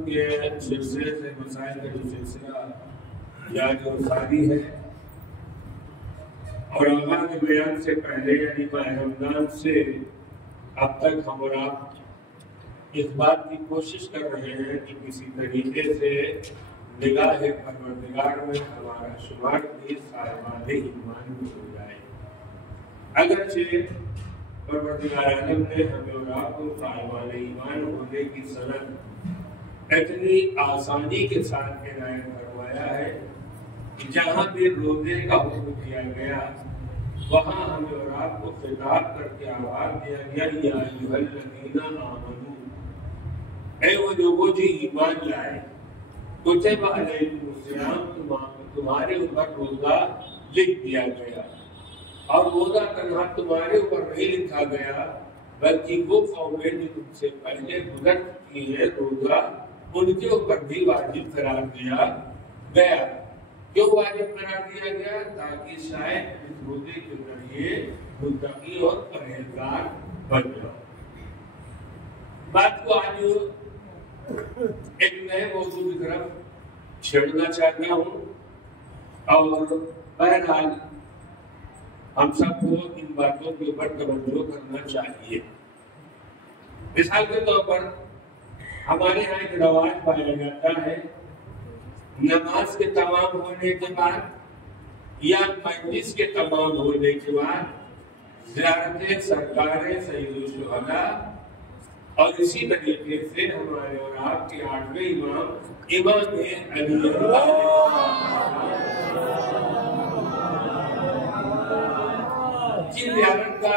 के सिलसिले से मसाइल का जो सिलसिला या जो सारी है और आगाह के बयान से पहले यानी माह रमजान से अब तक हम और आप इस बात की कोशिश कर रहे हैं कि किसी तरीके से निगाह परवरदिगार में हमारा शुमार भी साहिबान ईमान में हो जाए। अगरचे परवरदिगार आलम ने हमें और आपको साहिबान ईमान होने की सनद इतनी आसानी के साथ इनायत करवाया है कि जहाँ भी रोजे का हुक्म दिया गया वहाँ हमें और आपको खिताब करके आवाज दिया गया, या अय्युहल्लज़ीना आमनू, ऐ वो लोगों जो ईमान लाए, कुतिबा अलैकुमुस्सियाम, तुम्हारे ऊपर रोजा लिख दिया गया। और रोजा करना तुम्हारे ऊपर नहीं लिखा गया बल्कि वो कौमें जो तुमसे पहले गुजर चुकी है रोजा उनके ऊपर भी वाजिब करार दिया गया। क्यों वाजिब करार दिया गया? ताकि शायद इस रोजे के जरिए मुत्तकी और परहेजगार बन जाओ। बात को आज एक नए मौजूद की तरफ छेड़ना चाहता हूँ और बहरहाल हम सबको इन बातों के ऊपर तवज्जो करना चाहिए। मिसाल के तौर पर हमारे यहाँ एक रवाज पाया जाता है, नमाज के तमाम होने के बाद या मजलिस के तमाम होने के बाद ज़ियारत सरकारे सय्यदुल शुहदा और इसी तरीके से हमारे और आपके 8वें इमाम अली की ज़ियारत का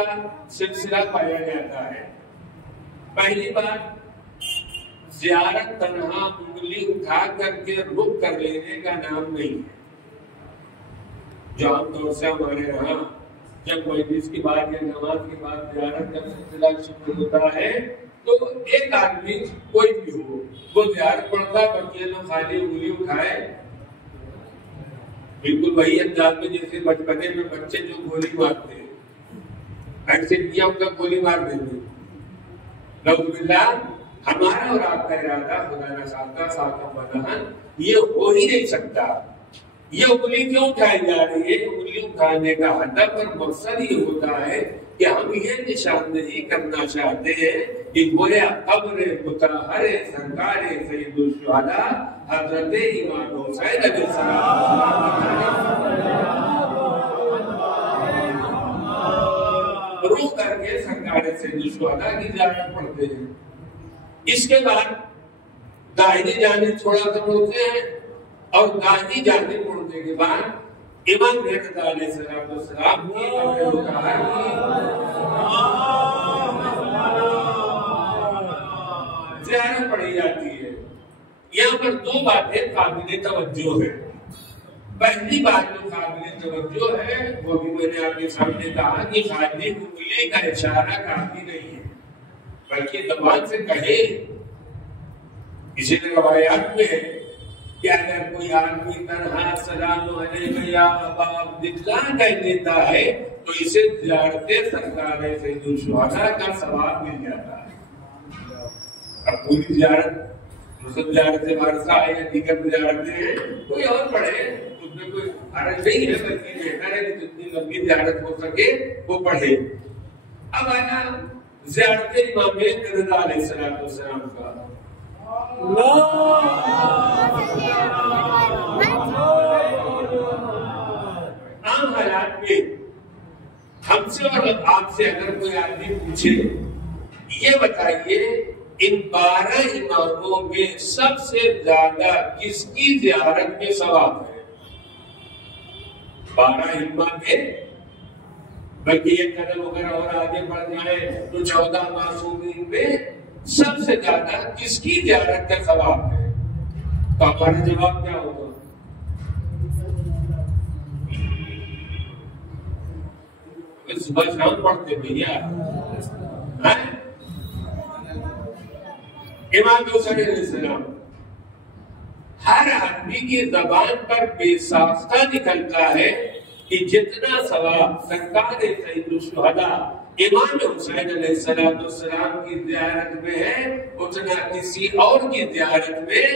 सिलसिला पाया जाता है। पहली बात, ज़ियारत तन्हा उंगली उठा करके रुक कर लेने का नाम नहीं है। जो आमतौर से हमारे यहाँ जब मजलिस की बात या नमाज के बाद ज़ियारत का सिलसिला शुरू होता है तो एक आदमी कोई भी हो वो ज़ियारत पढ़ता, बाकी लोग खाली उंगली उठाए, बिल्कुल वही अंदाज में जैसे बचपने में बच्चे जो गोली मारते हैं, ऐसे किया उनका गोली मार देंगे। हमारा और आपका इरादा खुदा न खास्ता साकम बदहन ये हो ही नहीं सकता। ये उंगली क्यों उठाई जा रही है? उंगली उठाने का हदफ और मकसद ये होता है कि हम ये निशानदेही करना चाहते हैं कि गोया कब्र मुतहर सरकार सय्यदुल शुहदा हजरत इमाम हुसैन रुख करके सरकार सय्यदुल शुहदा की ज़ियारत पढ़ते हैं। इसके बाद दाहिनी जानिब थोड़ा सा मुड़ते हैं और दाहिनी जानिब मुड़ने के बाद इमाम अलैहिस्सलाम की ज़ियारत पढ़ी जाती है। यहाँ पर दो बातें काबिल तवज्जो है। पहली बात जो काबिल तवज्जो है वो भी मैंने आपके सामने कहा कि खाली उंगली का इशारा काफी नहीं है बल्कि ज़बान से कहे। इसीलिए रवायात में कि अगर कोई आदमी तन्हा सलाम अलैका या अबा अब्दिल्ला कह देता है तो इसे ज़ियारत सरकार सय्यदुल शुहदा का सवाब मिल जाता है। अब पूरी ज़ियारत मुस्लिम ज़ियारत वारसा है या दीगर ज़ियारतें हैं, कोई और पढ़े, उसमें कोई हर्ज नहीं है, बल्कि बेहतर है कि जितनी लंबी ज़ियारत हो सके वो पढ़े। अब आया ज़ियारत इमाम मिर्ज़ा अलैहिस्सलाम का। आम हालात में हमसे और आपसे अगर कोई आदमी पूछे ये बताइए इन 12 इमामों में सबसे ज्यादा किसकी ज़ियारत में सवाब है? 12 इमाम में बल्कि एक कदम अगर और आगे बढ़ जाए तो 14 मासूमीन में सबसे ज्यादा किसकी ज़ियारत का सवाब है? तो हमारा जवाब क्या होगा? सुबह शाम पढ़ते भैया इमाम हुसैन अलैहिस्सलाम हर आदमी की जबान पर बेसाख्ता निकलता है कि जितना सवाब सरकार सैयदुश्शुहदा इमाम हुसैन अलैहिस्सलाम की ज़ियारत में है उतना किसी और की ज़ियारत में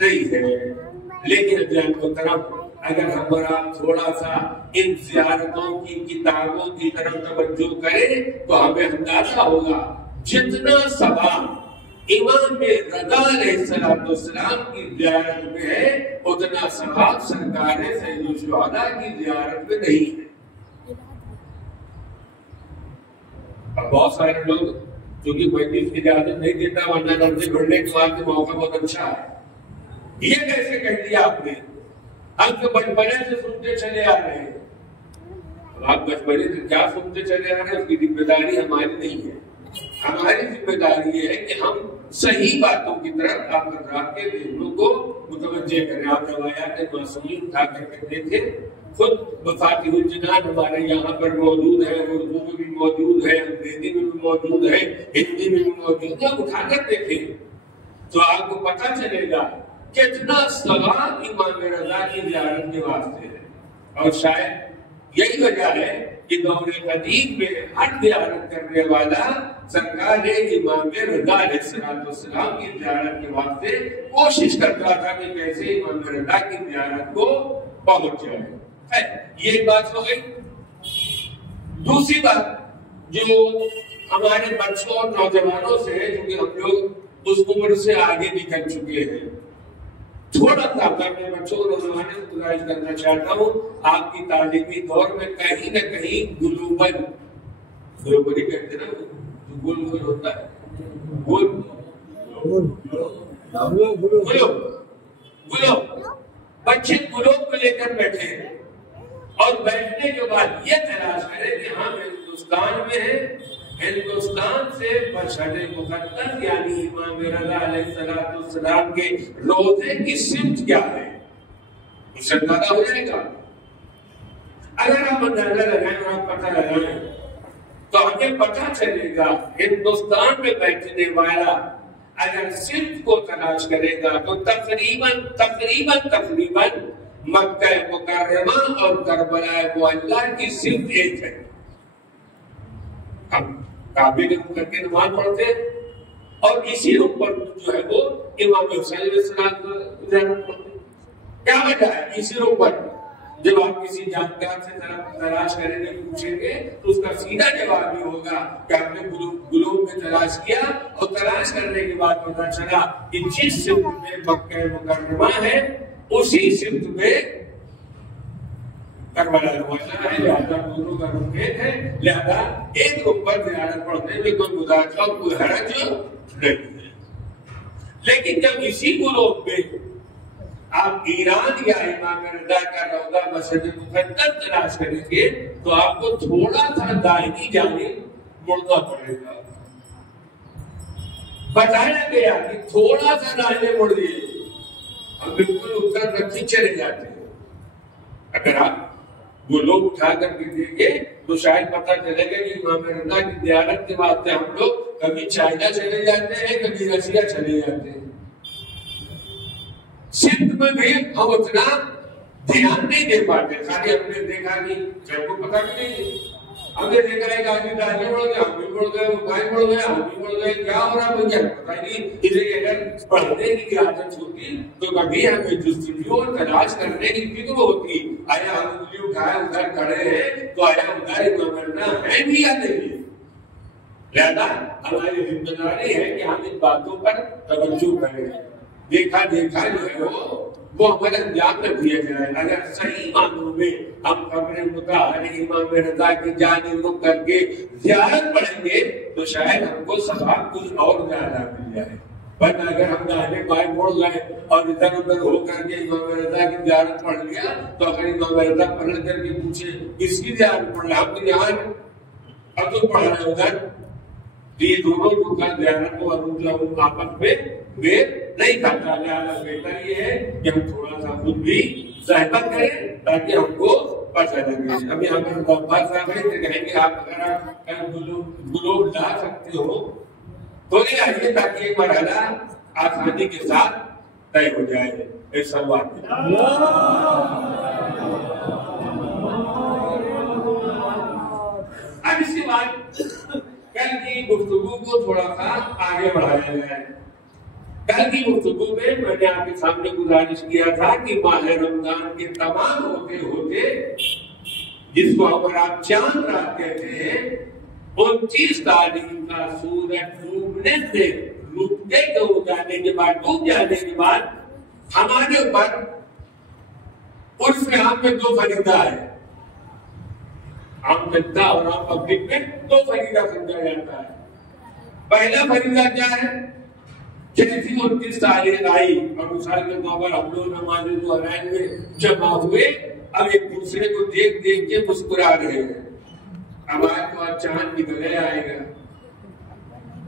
नहीं है। लेकिन अज़ीज़ान मोहतरम, अगर हम और आप थोड़ा सा इन ज़ियारतों की किताबों की तरफ तवज्जो करें तो हमें अंदाजा होगा जितना सवाब इमाम रज़ा अलैहिस्सलाम की ज़ियारत में है उतना सवाब सरकार सैयदुश्शुहदा की ज़ियारत में नहीं है। अब बहुत सारे लोग क्योंकि मजलिस की इजाजत नहीं देता, वरना नमाज़ पढ़ने के बाद मौका बहुत अच्छा है, ये कैसे कह दिया आपने? हम तो बचपने से सुनते चले आ रहे हैं। आप बचपने से क्या सुनते चले आ रहे हैं उसकी जिम्मेदारी हमारी नहीं है। हमारी जिम्मेदारी ये है कि हम सही बातों की तरफ आप के दिलों को मुतवज्जे करें। आप रवायात मासूमीन उठा करके देखें, खुद मफातिहुल जिनान हमारे यहाँ पर मौजूद है, उर्दू में भी मौजूद है, अंग्रेजी में भी मौजूद है, हिंदी में भी मौजूद है। उठाकर देखें तो आपको पता चलेगा कितना सवाब इमाम रज़ा की ज़ियारत के वास्ते है। और शायद यही वजह है कि दौरे कदीम में हर ज़ियारत करने वाला सरकार इमाम रज़ा अलैहिस्सलाम की ज़ियारत के वास्ते कोशिश करता था कि कैसे इमाम रज़ा की ज़ियारत को पहुंच जाए। ये बात हो गई। दूसरी बात जो हमारे बच्चों और नौजवानों से है, क्योंकि हम लोग उस उम्र से आगे निकल चुके हैं, थोड़ा सा मैं अपने बच्चों और नौजवानों को गुजारिश करना चाहता हूँ, आपकी तालीमी दौर में कहीं न कहीं ग्लोबल कहते ना, गुल होता है, गुलो बच्चे गुलोब को लेकर बैठे हैं और बैठने के बाद ये तलाश करें कि हम हिंदुस्तान में हैं, हिंदुस्तान से मशहद मुक़द्दस यानी इमाम रज़ा अलैहिस्सलाम के रोज़े की सिमत क्या है, उससे अंदाजा हो जाएगा। अगर आप अंदाजा लगाएं और आप पता लगाएं तो हमें पता चलेगा हिंदुस्तान में बैठने वाला अगर सिमत को तलाश करेगा तो तकरीबन मक्का मुकर्रमा और करबला मुअल्ला की सिमत एक है। हम काबे के रुख करके नमाज पढ़ते हैं और इसी रुख पर जो है वो इमाम हुसैन अलैहिस्सलाम को ज़ियारत करते हैं। क्या वजह है? इसी रुख पर जब आप किसी जानकार से तलाश करेंगे, पूछेंगे तो उसका सीधा जवाब ये होगा कि आपने गुलूब में तलाश किया और तलाश करने के बाद पता चला कि जिस सिमत में मक्का मुकर्रमा है उसी सिमत में करबला मुअल्ला है, लिहाजा दोनों का रुख एक है, लिहाजा एक रुख पर ज़ियारत पढ़ने में कोई मुदाखला कोई हरज नहीं है। लेकिन जब इसी गुलूब में आप ईरान या इमाम रज़ा का रौज़ा मस्जिद मुक़द्दस तलाश करेंगे तो आपको थोड़ा सा दाहिनी जानिब मुड़ना पड़ेगा। बताया गया कि थोड़ा सा दाहिने मुड़िए, हम बिल्कुल उत्तर दक्षिण चले जाते हैं। अगर आप वो लोग उठा कर के देंगे तो शायद पता चलेगा कि इमाम रज़ा की ज़ियारत के वास्ते हम लोग कभी चाइना चले जाते हैं, कभी रशिया चले जाते हैं। सिंध में भी हम उतना ध्यान नहीं दे पाते। खाली हमने देखा कि सबको पता भी नहीं है, हमने देखा है कि आदमी दाहिने मुड़ गया, हम भी मुड़ गए, वो बाएं मुड़ गया, हम भी मुड़ गए, क्या हो रहा मुझे पता नहीं। इसलिए अगर पढ़ने की आदत होती तो कभी हमें जुस्तजू और तलाश करने की फिक्र होती। आया हम उंगली उठाए उधर खड़े हैं तो आया उधर इमाम रज़ा है भी या नहीं। लिहाजा हमारी जिम्मेदारी है कि हम इन बातों पर तवज्जो करें। देखा जो है वो हमारे अंजाम में दिया जाए। अगर सही मानों में हम कब्र मुताहर इमाम रज़ा की जानिब रुख करके ज़ियारत पढ़ेंगे तो शायद हमको सवाब कुछ और ज्यादा मिल जाए। वरना अगर हम दाहिने बाएं मुड़ गए और इधर उधर हो करके इमाम रज़ा की ज़ियारत पढ़ लिया तो अगर इमाम रज़ा पलट करके पूछे किसकी ज़ियारत पढ़ रहे, हम तो यहाँ अब तो पढ़ रहे उधर, ये दोनों रुख का ज़ियारत और आपस में वेद नहीं करता। लिहाजा बेहतर ये है कि हम थोड़ा सा खुद भी ज़हमत करें ताकि हमको पता लगे। अभी हमें बाबा साहब कहेंगे आप अगर आप गुलूब ला सकते हो तो ये आइए ताकि एक मरहला आसानी के साथ तय हो जाए। एक सलवार। अब इसके बाद कल की गुफ्तगू को थोड़ा सा आगे बढ़ाया जाए। कल की गुफ्तगू में मैंने आपके सामने गुजारिश किया था कि माह रमजान के तमाम होते होते, जिसको हम आप चांद रात कहते हैं, 29 तारीख का सूरज डूबने से रुकते के जाने के बाद, डूब जाने के बाद हमारे ऊपर उर्फ आम में दो फरीदा है। आम जनता और आम पब्लिक में दो फरीदा समझा जाता है। पहला फरीदा क्या है? जैसी 29 तारीख आई और मिसाल के तौर पर हम लोग नमाज़ दुहराइन में जमा हुए, अब एक दूसरे को देख देख के मुस्कुरा रहे हैं। अब आज तो आज चांद निकले आएगा,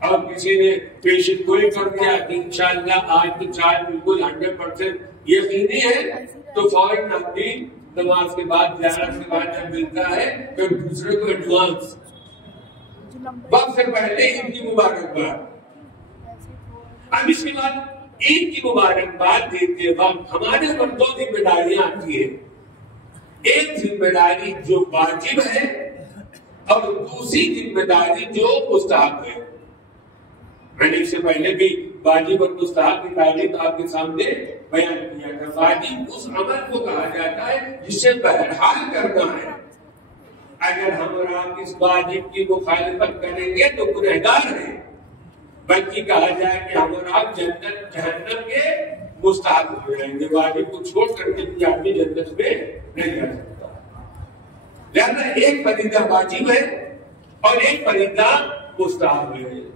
और किसी ने पेशन गोई कर दिया कि इंशाअल्लाह आज तो चांद बिल्कुल 100% यकीनी है, तो फौरन आदमी नमाज के बाद, ज़ियारत के बाद जब मिलता है तो दूसरे को एडवांस वक्त से पहले ईद की मुबारकबाद। अब इसके बाद ईद की मुबारकबाद देते वक्त हमारे ऊपर दो जिम्मेदारियां आती है। एक जिम्मेदारी जो वाजिब है और दूसरी जिम्मेदारी जो मुस्तहब है। मैंने इससे पहले भी वाजिब और मुस्तहब की तारीफ आपके सामने बयान किया था। वाजिब उस अमल को कहा जाता है जिसे बहरहाल करना है। अगर हम और आप इस वाजिब की मुखालिफत करेंगे तो गुनहगार हैं, बल्कि कहा जाए कि हम और आप जन्नत जहन्नम के मुस्तहक हो जाएंगे। वाजिब को छोड़ करके भी आदमी जन्नत में नहीं जा सकता। लिहाजा एक फरीदा वाजिब है और एक फरीदा मुस्तहब है।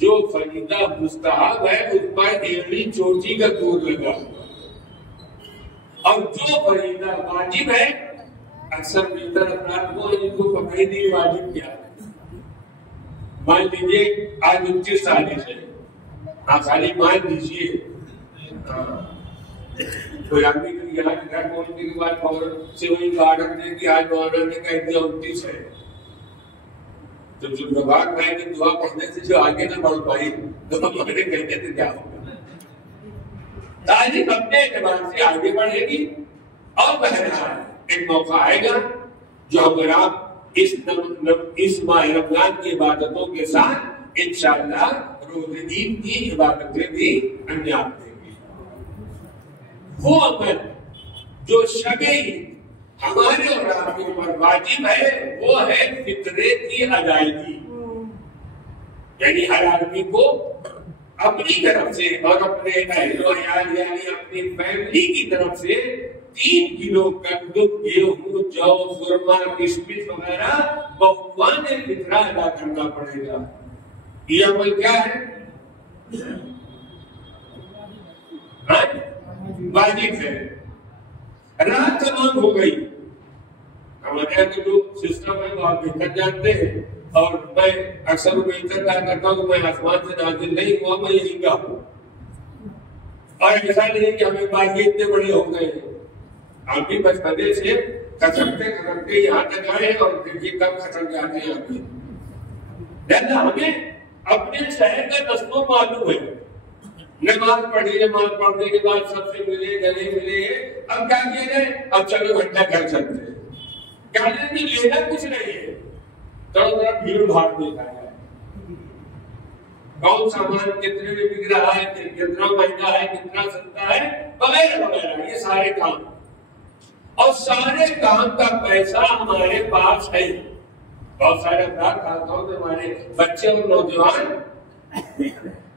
जो फरीदा मुस्तहब है उस पर एड़ी चोटी का दूर लगा हुआ, और जो फरीदा वाजिब है अक्सर मिलकर अपराध को इनको पता ही नहीं वाजिब क्या है। मान लीजिए आज 29 तारीख है, आप खाली मान लीजिए कोई आदमी यहाँ घर पहुंचने के बाद फौरन से वही ऑर्डर दे कि आज ऑर्डर ने कह दिया 29 है, तो जो नवाब भाई की दुआ पढ़ने से जो आगे ना बढ़ पाई तो हमारे कहने से क्या होगा। तारीख अपने एतबार से आगे बढ़ेगी और बहरहाल एक मौका आएगा जो अगर आप इस माह रमजान की इबादतों के साथ इंशाअल्लाह रोज़े ईद की इबादतें भी अंजाम देंगे। वो अमल जो शबे हमारे और आपके ऊपर वाजिब है वो है फितरे की अदायगी। यानी हर आदमी को अपनी तरफ से और अपने अहलो यार यानी अपनी फैमिली की तरफ से 3 किलो कद्दू, गेहूं, जौ, खुरमा, किशमिश वगैरह बहवान फितरा अदा करना पड़ेगा। ये अमल क्या है? वाजिब है। रात तमाम हो गई, हमारे यहाँ के जो सिस्टम है वो आप बेहतर जानते हैं, और मैं अक्सर बेहतर क्या करता हूँ, मैं आसमान से नाजिल नहीं हुआ, मैं यहीं का हूँ। और ऐसा नहीं कि हमें बाकी इतने बड़े हो गए हैं, आप भी बचपने से खसकते यहाँ तक आए और देखिए कब खसक जाते हैं अभी। हमें अपने शहर का दस्तूर मालूम है, नमाज पढ़ी, नमाज पढ़ने के बाद सबसे मिले, गले मिले, अब क्या किया जाए, अब चलो घंटा कर सकते हैं, क्या लेना कुछ नहीं है, थोड़ा भीड़ भाड़ देखा जाए, कौन सामान कितने में बिक रहा है, कितना महंगा है, कितना सस्ता है, वगैरह वगैरह, ये सारे काम। और सारे काम का पैसा हमारे पास है। बहुत सारे अफराद खासतौर से हमारे बच्चे और नौजवान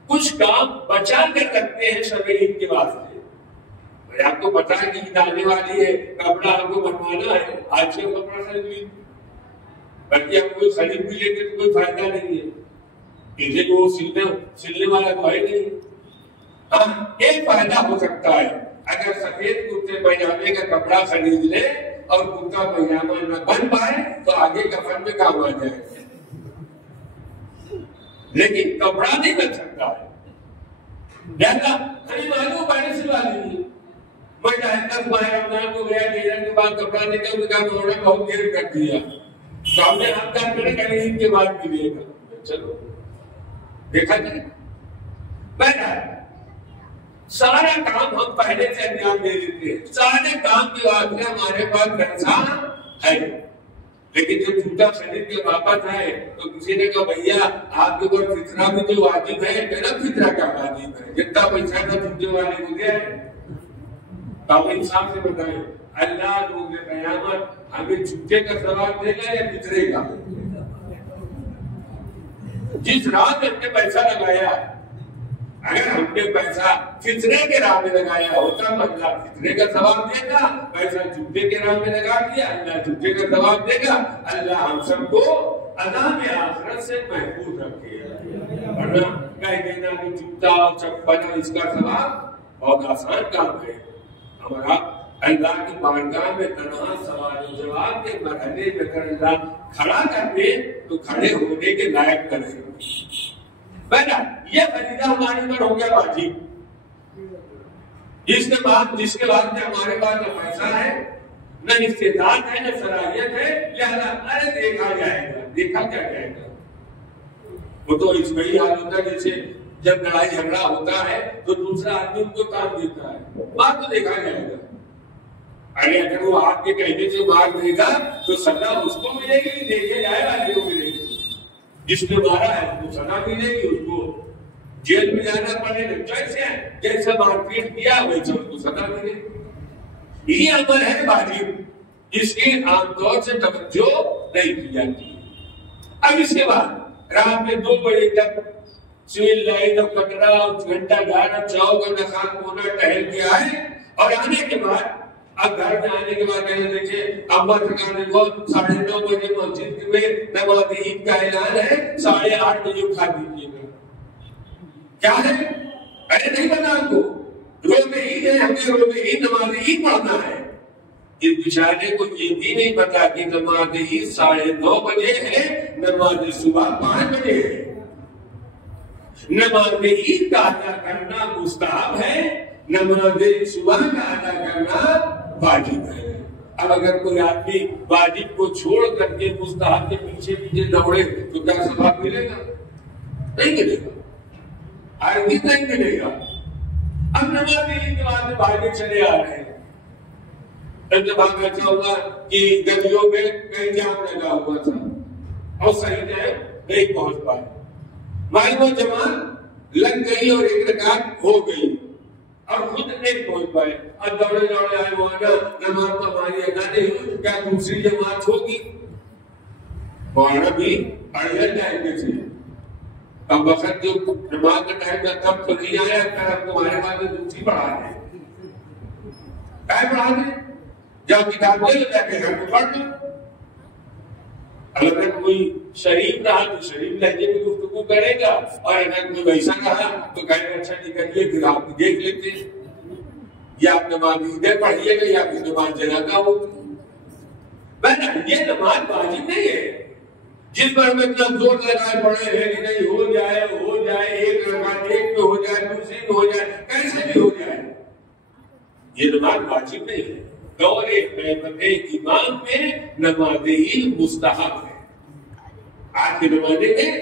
कुछ काम बचा कर रखते हैं शबे ईद के वास्ते। आपको पता है कि ईद आने वाली है, कपड़ा हमको बनवाना है, आज से कपड़ा खरीद लीजिए, बल्कि हम कोई खरीद भी लेते तो कोई फायदा नहीं है, इसे वो सिलने वाला तो है नहीं। हाँ, एक फायदा हो सकता है, अगर सफेद कुर्ते पैजामे का कपड़ा खरीद ले और कुर्ता पैजामा न बन पाए तो आगे कफन में काम आ जाए, लेकिन कपड़ा नहीं बन सकता है। मालूम पहले सिलवा लीजिए। मैं 10 माह रमजान को गया, के बाद कपड़ा लेकर उन्होंने बहुत देर कर दिया, तो हमने हाथ काम करे कल ईद के बाद मिलेगा, चलो देखा जाए। सारा काम हम पहले से अंजाम दे देते हैं, सारे काम के वास्ते हमारे पास पैसा है, लेकिन जब जूता खरीद के वापस आए तो किसी ने कहा भैया आपके ऊपर फितरा भी जो वाजिब है, मेरा फितरा क्या वाजिब है, जितना पैसा था जूते वाले को दिया है। तो इंसान से बताए अल्लाह रोज़ क़यामत हमें जूते का सवाब देगा या फितरे का? जिस रात हमने पैसा लगाया, अगर हमने पैसा फितरे के राह में लगाया होता तो अल्लाह फितरे का सवाब देगा, पैसा जूते के राह में लगा दिया अल्लाह जूते का सवाब देगा। अल्लाह हम सबको अज़ाब आखिरत से महफूज रखे। वरना कह देना कि जूता और चप्पल इसका सवाब बहुत आसान काम है। हमारा अल्लाह की बारगाह में तन्हा सवाल जवाब के मरहले में अगर अल्लाह खड़ा करते तो खड़े होने के लायक करे। बेटा ये फरीदा हमारे ऊपर हो गया वाजिब, जिसके बाद में हमारे पास न पैसा है, न इस्तेदाद है, न सलाहियत है, लिहाजा अरे देखा जाएगा, देखा क्या जाएगा। वो तो इसमें ही हाल होता है जैसे जब लड़ाई झगड़ा होता है तो दूसरा आदमी उनको काम देता है, बात तो देखा जाएगा। अरे अगर वो आपके कहने से मार देगा तो सजा उसको मिलेगी, देखे जाए वाले को मिलेगी। जिसने मारा है उसको सजा मिलेगी, उसको जेल में जाना पड़ेगा। जैसे मारपीट किया वैसे उसको सजा मिलेगी। ये अमल है वाजिब, जिसकी आमतौर से तवज्जो नहीं की जाती। अब इसके बाद रात में 2 बजे तक सिविल लाइन और कटरा घंटा गाना चौक और नखान कोना टहल के आए और आने के बाद अब घर में आने के बाद कहने देखिए अम्मा सरकार ने वो 9:30 बजे मस्जिद में नमाज ईद का ऐलान है, 8:30 बजे उठा दीजिएगा। क्या है? अरे नहीं पता आपको, रोज़े ईद है, हमें रोज़े ईद नमाज ईद पढ़ना है। इस बेचारे को ये भी नहीं पता कि नमाज ईद 9:30 बजे है, नमाज सुबह 5 बजे है। नमाज ईद का अदा करना मुस्तहब है, नमाज सुबह का अदा करना वाजिब है। अब अगर कोई आदमी वाजिब को छोड़ करके मुस्तहब के पीछे पीछे दौड़े तो क्या सवाब मिलेगा? नहीं मिलेगा, हरगिज़ नहीं मिलेगा। अब नमाज ईद के बाद भागे चले आ रहे हैं, जब भाग अच्छा होगा कि गलियों में कहीं जाम लगा हुआ था और सही टाइम नहीं पहुंच पाए, मालूम जमात लग गई और एक रकात हो गई और खुद नहीं पहुंच पाए। अब दौड़े दौड़े आए वहां नमाज तो हमारी अदा नहीं हुई, क्या दूसरी जमात होगी? वहां भी अड़ियल जाएंगे थे। अब वक्त जो नमाज का टाइम था तब तो नहीं आया, अब तुम्हारे पास दूसरी पढ़ा दे, क्या पढ़ा दे? जब किताब ले जाके घर में पढ़ लो। अगर कोई शरीफ रहा तो शरीफ लहजे में गुफ्तगू करेगा, और अगर कोई वैसा रहा तो कहेगा अच्छा निकलिए फिर आप देख लेते हैं, या आप नमाज इधर पढ़िएगा या फिर नमाज जनाजा होगी। ये नमाज वाजिब नहीं है जिस पर हम इतना जोर लगाए पड़े हैं कि नहीं हो जाए, एक रकात एक में हो जाए, दूसरी में हो जाए, कैसे भी हो जाए। ये नमाज वाजिब नहीं है। दौरे इमाम में नमाज ईद मुस्तहब है। आज के जमाने में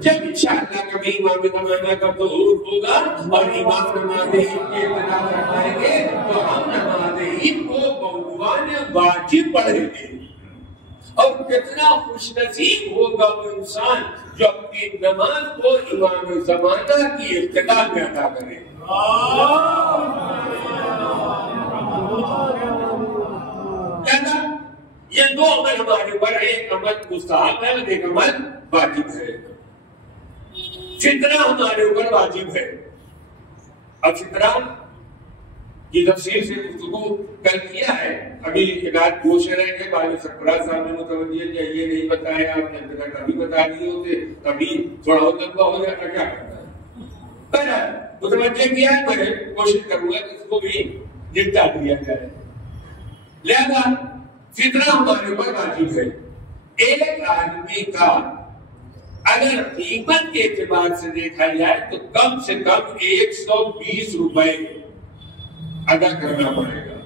जब इंशाअल्लाह कभी इमाम ज़माना का ज़ुहूर होगा और इमाम नमाज ईद के इत्तला फरमाएंगे तो हम नमाज ईद को बौद्वान वाजिब पढ़ेंगे। और कितना खुशनसीब होगा वो इंसान जो अपनी नमाज को इमाम ज़माना की इब्तिदा में अदा करे। ये 2 अमल हमारे ऊपर है, एक अमल मुस्तहब है और एक अमल वाजिब है। फितरा हमारे ऊपर वाजिब है। अब फितरा की तफसील से गुफ्तगू कल किया है, अभी एक पूछ रहे हैं भाई सरफराज साहब ने मुतवज्जह किया, ये नहीं बताया आपने, अगर कभी बता दिए होते तभी थोड़ा और लंबा हो जाता, क्या करता है। पर मुतवज्जह किया है, मैं कोशिश करूंगा कि इसको भी निपटा दिया जाए। लिहाजा फितरा हमारे ऊपर वाजिब है। एक आदमी का अगर कीमत के एतबार से देखा जाए तो कम से कम 120 रुपए अदा करना पड़ेगा।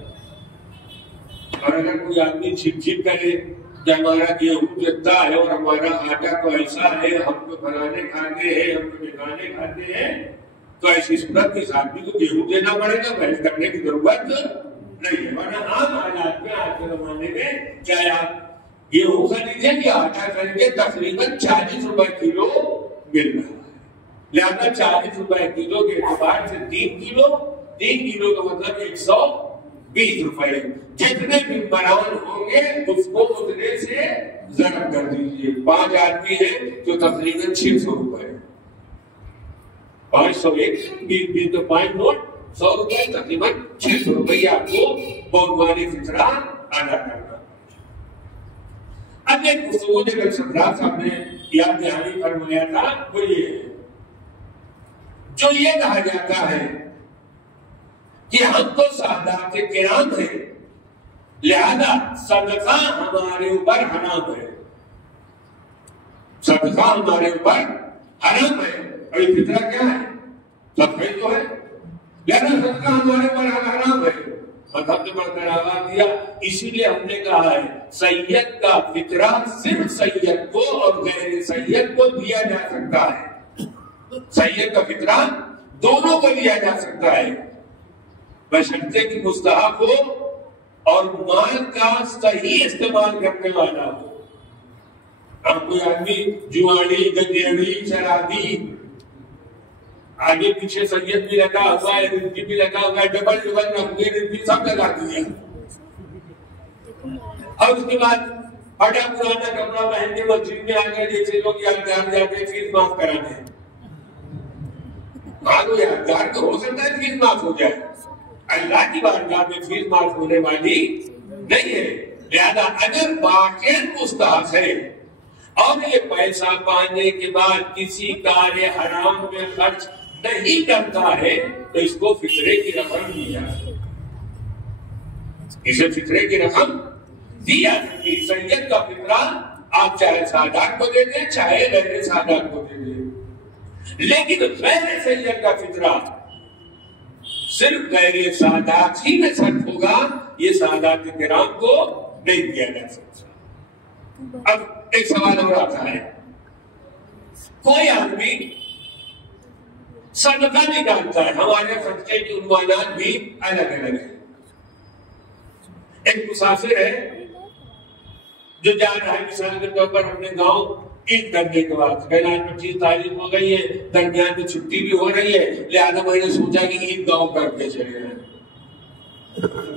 और अगर कोई आदमी झिक करे कि हमारा गेहूं जितना है और हमारा आटा तो ऐसा है, हम तो बनाने खाते हैं, हम तो बिकाने खाते हैं, तो ऐसी सूरत इस आदमी को गेहूं देना पड़ेगा, बहस करने की जरूरत नहीं है। वरना आम हालात में आज के जमाने में चाहे आप गेहूं खरीदे कि आटा खरीदे तकरीबन 40 रुपए किलो मिल रहा है। लिहाजा 40 रुपए किलो के एतबार से 3 किलो का मतलब 120 रुपए। जितने भी बराबर होंगे उसको उतने से जरब कर दीजिए। 5 आदमी है तो तकरीबन 600 रुपए। 501 20 तो 5 नोट 100 रुपए, तकरीबन 600 रुपए आपको बहुवारी फितरा अदा करना। अब एक गुफ्तगू जगह सरदार साहब ने याद दहानी फरमाया था वो ये है, जो ये कहा जाता है कि हम तो सादात किराम हैं, लिहाजा सदका हमारे ऊपर हराम है। सदका हमारे ऊपर हराम है। अभी फितरा क्या है? सदका ही तो है। लिहाजा सदका हमारे ऊपर हराम है। मजहब ने बरकरार दिया, इसीलिए हमने कहा है सैयद का फितरा सिर्फ सैयद को और गैर सैयद को दिया जा सकता है। सैयद का फितरा दोनों को दिया जा सकता है, बशर्ते कि मुस्तहब हो और माल का सही इस्तेमाल करने वाला हो। अब कोई आदमी जुआड़ी, गंजेड़ी, शराबी, आगे पीछे सैयद भी लगा हुआ है, रिज्वी भी लगा हुआ है, डबल नकदी रिज्वी सब लगा दिया, और उसके बाद फटा पुराना कपड़ा पहन के मस्जिद में आ गए, जैसे लोग यादगार जाते फीस माफ कराने। यादगार तो हो सकता है फीस माफ हो जाए, अल्लाह की बारगाह में फीस माफ होने वाली नहीं है। लिहाजा अगर वाक़ई मुस्तहब है और ये पैसा पाने के बाद किसी कार्य हराम में खर्च नहीं करता है तो इसको फितरे की रकम दी जाए, इसे फितरे की रकम दी जा सकती। सैयद का फितरा आप चाहे सादात को दे दें चाहे गैर सादात को दे दें, लेकिन गैर सैयद का फितरा सिर्फ गैर सादात ही में शर्त होगा, ये सादात किराम को नहीं दिया जा सकता। अब एक सवाल और आता है, कोई आदमी सदका निकालता है, हमारे सदके के उन्वानात भी अलग अलग है। एक मुसाफिर है जो जा रहा है, मिसाल के तौर पर अपने गांव ईद करने के बाद 25 तारीख हो गई है, दरमियान में छुट्टी भी हो रही है, लिहाजा मैंने सोचा कि ईद गांव करके चले जाए।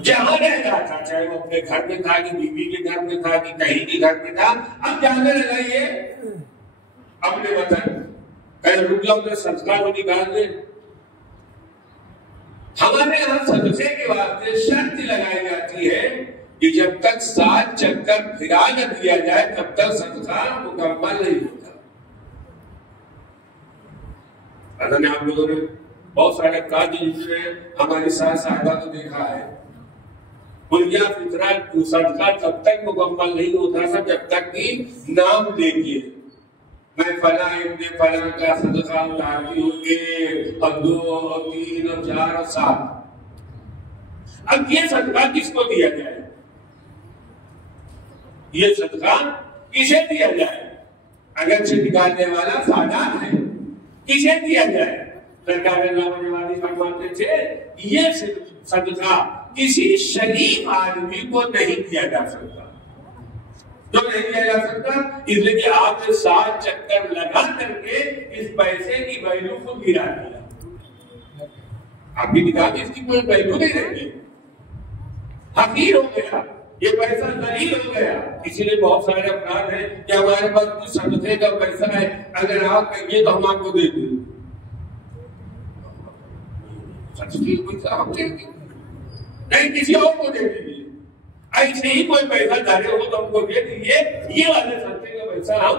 जहां रह रहा था, चाहे वो अपने घर में था कि बीवी के घर में था कि कहीं के घर में था, अब जाने लगा ये अपने वतन, कहीं रुक जाओ तो सदका को निकाल दे। हमारे यहाँ सदके के वास्ते शर्त लगाई जाती है कि जब तक 7 चक्कर फिरा न दिया जाए तब तक सदका मुकम्मल नहीं होता। अगर आप लोगों ने बहुत सारे काजी जिन्होंने हमारे साथ साहबा को देखा है, उनका फितरा सदका तब तक मुकम्मल नहीं होता था जब तक कि नाम लेके मैं फला इब्ने फला का सदका उठाती हूँ, 1 और 2 और 3 और 4 और 7। अब ये सदका किसको दिया जाए? ये सदका किसे दिया जाए? अगर से निकालने वाला सादात है, किसे दिया जाए? सरकार फरमाते थे ये सदका किसी शरीफ आदमी को नहीं दिया जा सकता। तो नहीं दिया जा सकता इसलिए कि आपने 7 चक्कर लगा करके इस पैसे की वैल्यू को गिरा दिया। आप भी निकाल इसकी कोई वैल्यू नहीं रहेगी, हकीर हो गया, ये पैसा नहीं हो गया। इसीलिए बहुत सारे अपराध हैं कि हमारे पास कुछ सदके का पैसा है, अगर आप कहिए तो हम आपको दे दें, नहीं किसी और को दे दीजिए। ऐसे ही कोई पैसा धारे हो तो हमको दे दीजिए, ये वाले सदके का पैसा हम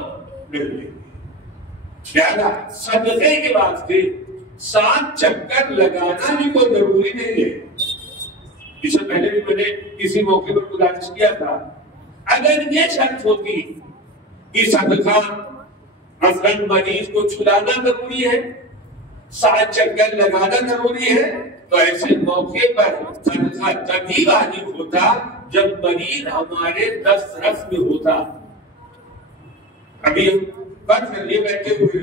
ले लेंगे। ज्यादा सदके के वास्ते 7 चक्कर लगाना भी कोई जरूरी नहीं है। इससे पहले भी मैंने किसी मौके पर गुजारिश किया था, अगर ये शर्त होती कि सदका मसलन मरीज को छुलाना जरूरी है, 7 चक्कर लगाना जरूरी है, तो ऐसे मौके पर सदका तभी वाजिब होता जब मरीज हमारे दस्तरस में होता। अभी हम बात कर लिए बैठे हुए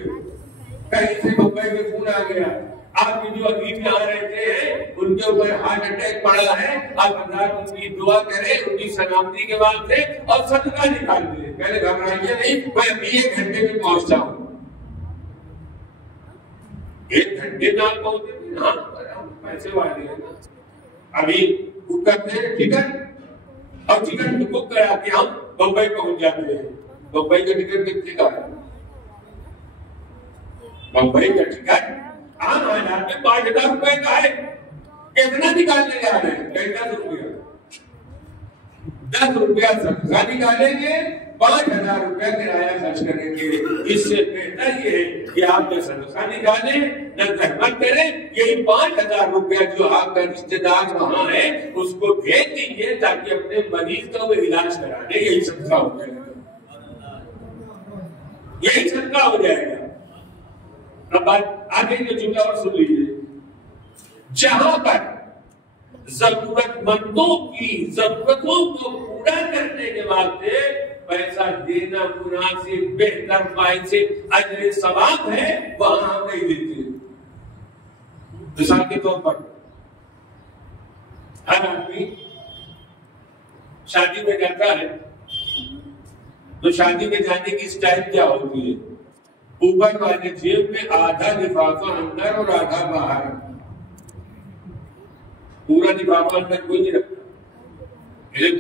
कहीं से मुंबई में फोन आ गया, आप जो अभी में आ रहे थे उनके ऊपर हार्ट अटैक पड़ा है, आप अल्लाह उनकी दुआ करें, उनकी सलामती के बाद से और सदका निकाल दे। पहले घबराइए नहीं, मैं अभी 1 घंटे में पहुंच जाऊं। 1 घंटे में पहुंचे थे ना, पैसे वाले अभी बुक करते हैं टिकट और टिकट बुक करा के हम मुंबई पहुंच जाते हैं। मुंबई का टिकट कितने का है? मुंबई का टिकट आम हालात में 5,000 रुपए का है। कितना निकालने जा रहे हैं? 10 रुपया। 10 रुपया सदका निकालेंगे, 5,000 रुपया किराया खर्च करेंगे। इससे बेहतर ये है कि आप न सदका निकालें न जहमत करें, यही 5,000 रुपया जो आपका रिश्तेदार वहां है उसको भेज दीजिए ताकि अपने मरीज का वो इलाज करा दे। यही सदका हो जाएगा, यही सदका हो जाएगा। अब बात आगे जो जुमला और सुन लीजिए, जहां पर जरूरतमंदों की जरूरतों को पूरा करने के बाद पैसा देना मुनासिब बेहतर पाए से अजर सवाब है, वहां हम नहीं देते। मिसाल के तौर पर हर आदमी शादी में जाता है तो शादी में जाने की स्टाइल क्या होती है? ऊपर वाले जेब में आधा लिफाफा अंदर और आधा बाहर, पूरा लिफाफा अंदर कोई नहीं रखता।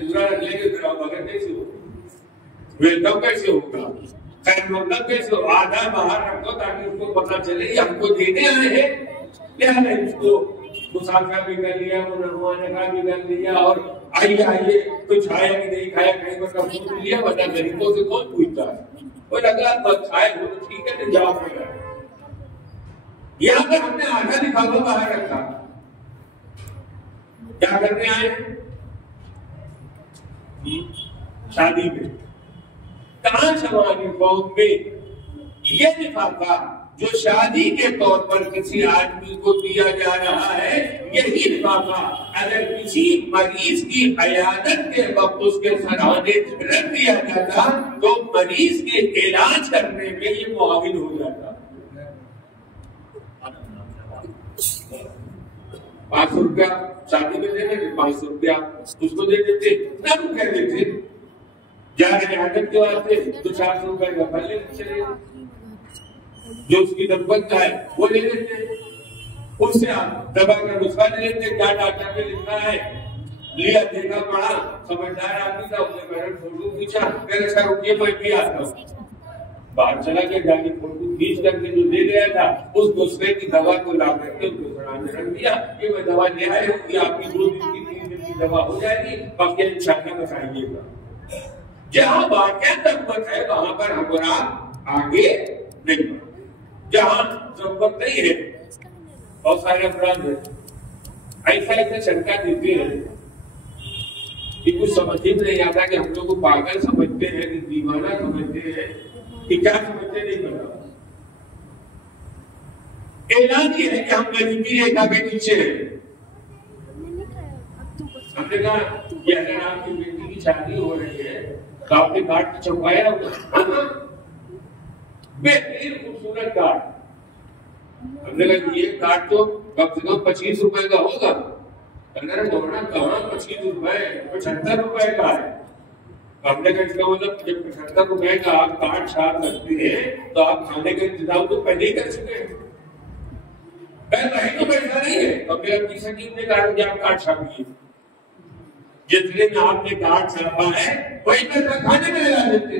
पूरा रख लेंगे फिर आप अगर कैसे होगा, वेलकम कैसे होगा, खैर मकदम कैसे हो? आधा बाहर रखो ताकि उसको पता चले ये हमको देने आए हैं, लिहाजा इसको मुसाफा भी कर लिया, मुनहवाने का भी कर लिया और आइए आइए कुछ खाया कि नहीं खाया, कहीं पर पूछ लिया, वरना गरीबों से कौन पूछता है? और अगर बस खाए हो तो ठीक है, तो जवाब मिला। यहाँ पर हमने आधा लिफाफा बाहर रखा, क्या करने आए? शादी में कांच वाली फॉर्म में ये लिफाफा जो शादी के तौर पर किसी आदमी को दिया जा रहा है, यही लिफाफा अगर किसी मरीज की अयादत के वक्त उसके सराहने रख दिया जाता तो मरीज के इलाज करने में ये मुआविन हो जाता। 500 रुपया शादी में दे देते, 500 रुपया उसको दे देते, कितना रुपया देते? जा रहे आदत के वास्ते तो 400 रुपए का फल लेते चले, जो उसकी जरूरत का है वो ले लेते, उससे आप दवा का नुस्खा ले लेते, क्या डॉक्टर ने लिखा है, लिया देखा पढ़ा, समझदार आदमी था, उसने मेरा फोटो खींचा, कहने अच्छा रुकिए मैं भी आता हूँ। बाहर चला के जाके फोटो खींच करके जो दे गया था उस दूसरे की दवा को ला करके उसको सराहने रख दिया कि मैं दवा ले आया हूँ, कि आपकी 2 दिन की 3 दिन की दवा हो जाएगी, बाकी इंशाअल्लाह बताइएगा। जहाँ वाकई जरूरत है वहां पर हमारा आगे नहीं, जहाँ जरूरत नहीं है बहुत सारे अफराद है ऐसा शंका देते हैं कि कुछ समझ ही नहीं आता कि हम लोग को पागल समझते हैं कि दीवाना समझते हैं कि क्या समझते नहीं पता। ऐलान ये है कि हम गरीबी रेखा के नीचे हैं। हमने कहा कि अगर आपकी बेटी की शादी हो रही है तो आपने कार्ड छपवाया होगा, बेहतरीन खूबसूरत कार्ड। हमने कहा ये कार्ड तो कम से कम 25 रुपए का होगा। अगर बोलना कहाँ 25 रुपए, 75 रुपए का है। हमने कहा इसका मतलब जब 75 रुपए का आप कार्ड छाप सकते हैं तो आप खाने का इंतजाम तो पहले ही कर चुके हैं, तो पैसा नहीं है। हमने अपनी सकीम ने कहा कि आप कार्ड छापिए, जितने में आपने कार्ड छापा है वही पैसा खाने में लगा देते।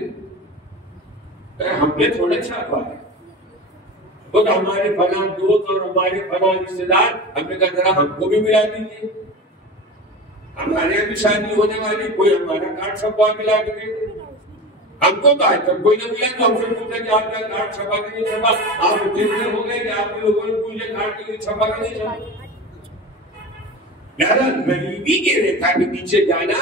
हमने थोड़े छापा है, तो हमारे फला दोस्त और हमारे फला रिश्तेदार, हमने कहा जरा हमको भी मिला दीजिए, हमारे यहाँ भी शादी होने वाली, कोई हमारा कार्ड छपवा के ला के दे। हमको कहा जब कोई ना मिला तो हमसे पूछा कि आपका कार्ड छपा के नहीं छपा। आप इतने हो गए कि आप लोगों ने पूछे कार्ड के लिए छपा के नहीं छपा। गरीबी के रेखा के नीचे जाना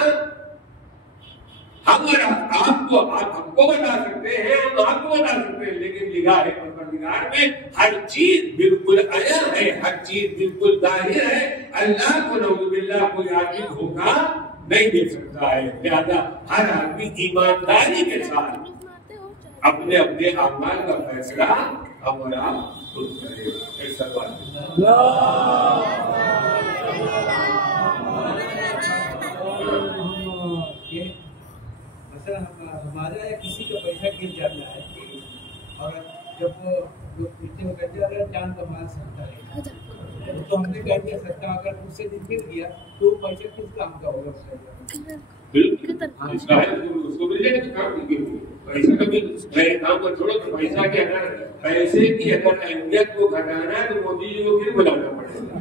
हम आपको, आप हमको बता सकते हैं, हम आपको बता सकते हैं, लेकिन निगाह परवरदिगार में हर चीज बिल्कुल आया है, हर चीज बिल्कुल जाहिर है। अल्लाह को नऊजुबिल्लाह कोई आदमी धोखा नहीं दे सकता है। लिहाजा हर आदमी ईमानदारी के साथ अपने अपने आमाल का फैसला हम और आप खुद करें। ऐसा बात हमारा या किसी का पैसा गिर जाता है और जब वो पीछे में कहते अगर जान तो मार सकता है, तो हमने कह दिया सकता अगर उससे गिर गया तो पैसा किस काम का होगा? उसको मिल जाएगा। पैसा कभी काम पर छोड़ो, तो पैसा के अगर पैसे की अगर अहमियत को घटाना है तो मोदी जी को फिर बुलाना पड़ेगा।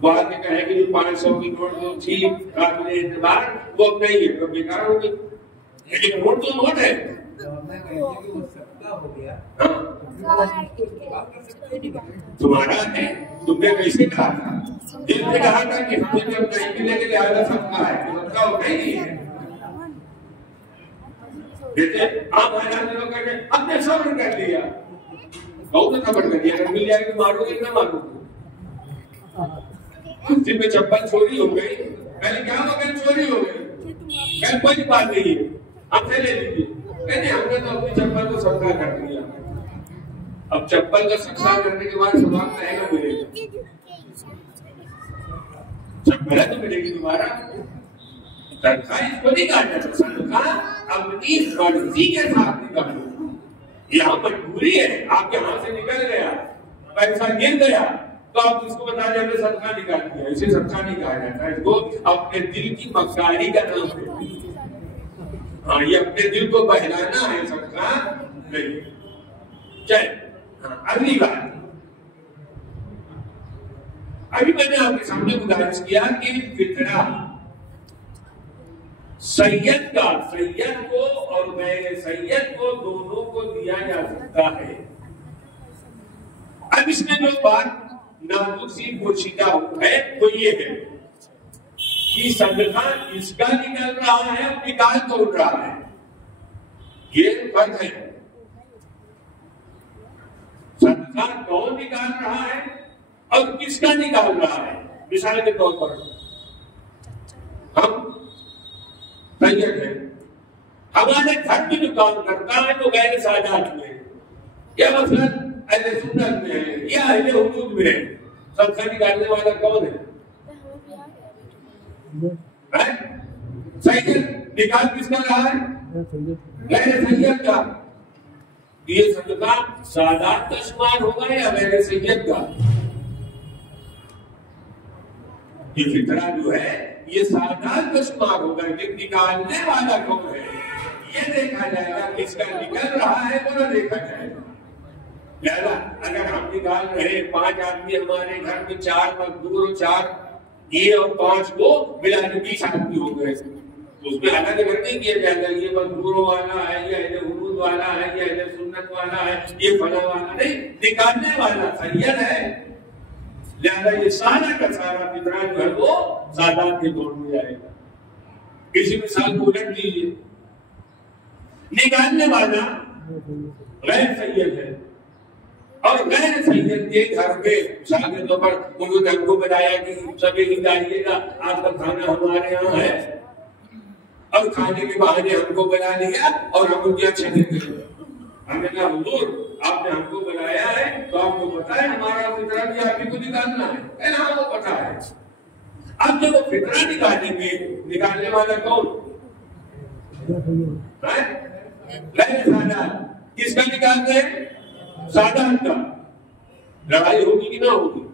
बाद में कहे कि 500 की नोट जो थी काबिल एतबार वो अब नहीं है, तो बेकार हो गई। लेकिन नोट तो नोट है। वो सत्ता हो गया, तुम्हारा है, तुमने कैसे कहा था? जिसने कहा था कि हमें जब नहीं मिलेंगे लिहाजा सबका है, सबका हो नहीं है। जैसे आप लोग कहते हैं हमने सब्र कर लिया, बहुत सब्र कर लिया, अगर मिल जाएगा तो मारोगे ना मारोगे। दिन में चप्पल चोरी हो गई, पहले क्या हो गया? चोरी हो गई, क्या कोई बात नहीं है, हमसे ले लीजिए। नहीं, हमने तो अपनी चप्पल को सब्र कर दिया। अब चप्पल का सब्र करने के बाद स्वभाव रहेगा मिलेगा, चप्पल तो मिलेगी दोबारा। सरकार इसको नहीं काटना, सरकार अपनी मर्जी के साथ निकालो। यहाँ मजबूरी है, आपके हाथ से निकल गया, पैसा गिर गया, तो आप इसको बता दें सदका निकाल दिया। इसे सदका नहीं कहा जाता है, इसको अपने दिल की मक्कारी का नाम है। हाँ, ये अपने दिल को बहलाना है, सदका नहीं। चल अगली बात, अभी मैंने आपके सामने गुजारिश किया कि फितरा सैयद को और गैर सैयद को दोनों को दिया जा सकता है। अब इसमें जो बात नाजुक सी पोशीदा है वो ये है कि सदका इसका निकल रहा है, निकाल तो उठ रहा है, ये फर्क है। सदका कौन निकाल रहा है और किसका निकाल रहा है। मिसाल के तौर पर हम सैयद है, हमारे घर में जो काम करता है तो गैर साजात में या मसलन अहले सुन्नत में है या अहले हुदूद में है, सदका निकालने वाला कौन है? सैयद निकाल किसका रहा है? गैर सैयद का। ये सदका सादात का शुमार होगा या गैर सैयद का? ये फितरा जो है ये सादात का शुमार होगा, लेकिन निकालने वाला कौन है ये देखा जाएगा, किसका निकल रहा है वो ना देखा जाएगा। लिहाजा अगर हम निकाल रहे 5 आदमी, हमारे घर में 4 मजदूर और 4 ये और 5 को मिला के 20 आदमी हो गए, तो उसमें अलग अलग नहीं किया जाएगा ये मजदूरों वाला है, ये अहले हुदूद वाला है, ये अहले सुन्नत वाला है, ये फला वाला नहीं, निकालने वाला सैयद है। लिहाजा ये सारा का सारा फितरा जो है वो सादात के तौर में आएगा। किसी मिसाल को उलट दीजिए, निकालने वाला गैर सैयद है और गैर सैयद के घर पे मिसाल के तौर पर उन्होंने हमको बताया कि सभी जाइएगा, आपका खाना हमारे यहाँ है, और खाने के बहाने हमको बुला लिया और हम उनके अच्छे दिन गए। हमने कहा हुजूर आपने हमको बुलाया है तो आपको पता है हमारा फितरा भी आप ही को निकालना है ना? वो पता है। अब जब वो फितरा निकालेंगे, निकालने वाला कौन है? गैर सादात। किसका निकाल रहे? सादात का। लड़ाई होगी कि ना होगी?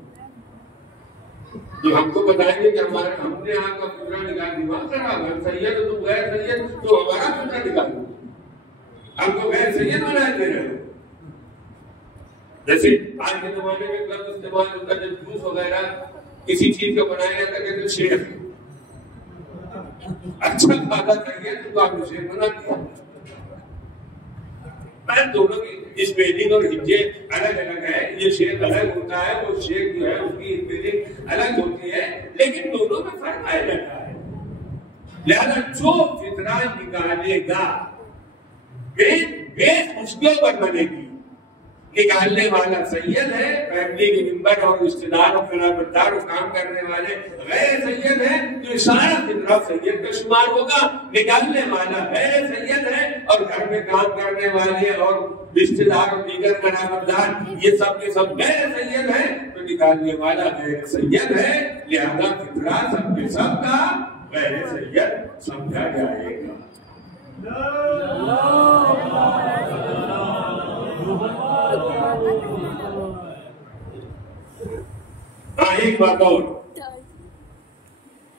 तो हमको बताएंगे कि हमारे हमने आपका फितरा निकाल दिया, खराब है सैयद तो गैर सैयद तो हमारा फितरा निकाल दो, हमको गैर सैयद बना दे रहे हो। जैसे आज के जमाने में लफ्ज़ इस्तेमाल होता है, जूस वगैरह किसी चीज का बनाया जाता है तो शेर अच्छा खाना चाहिए तो आपने शेर बना दिया। मैं दोनों की स्पेलिंग और हिज्जे अलग अलग है, ये शेर अलग होता है, वो शेर जो है उसकी स्पेलिंग अलग होती है, लेकिन दोनों में फर्क पाया जाता है। लिहाजा जो फितरा निकालेगा बेस उसके ऊपर बनेगी, निकालने वाला सैयद है, फैमिली के मेंबर और रिश्तेदार और कलाबरदार और काम करने वाले गैर सैयद है, तो सारा फितरा सैयद का शुमार होगा। निकालने वाला गैर सैयद है और घर में काम करने वाले और रिश्तेदार और दीगर कलाबरदार ये सब के सब गैर सैयद है, तो निकालने वाला गैर सैयद है, लिहाजा फितरा सबके सब का गैर सैयद समझा जाएगा। एक बात और,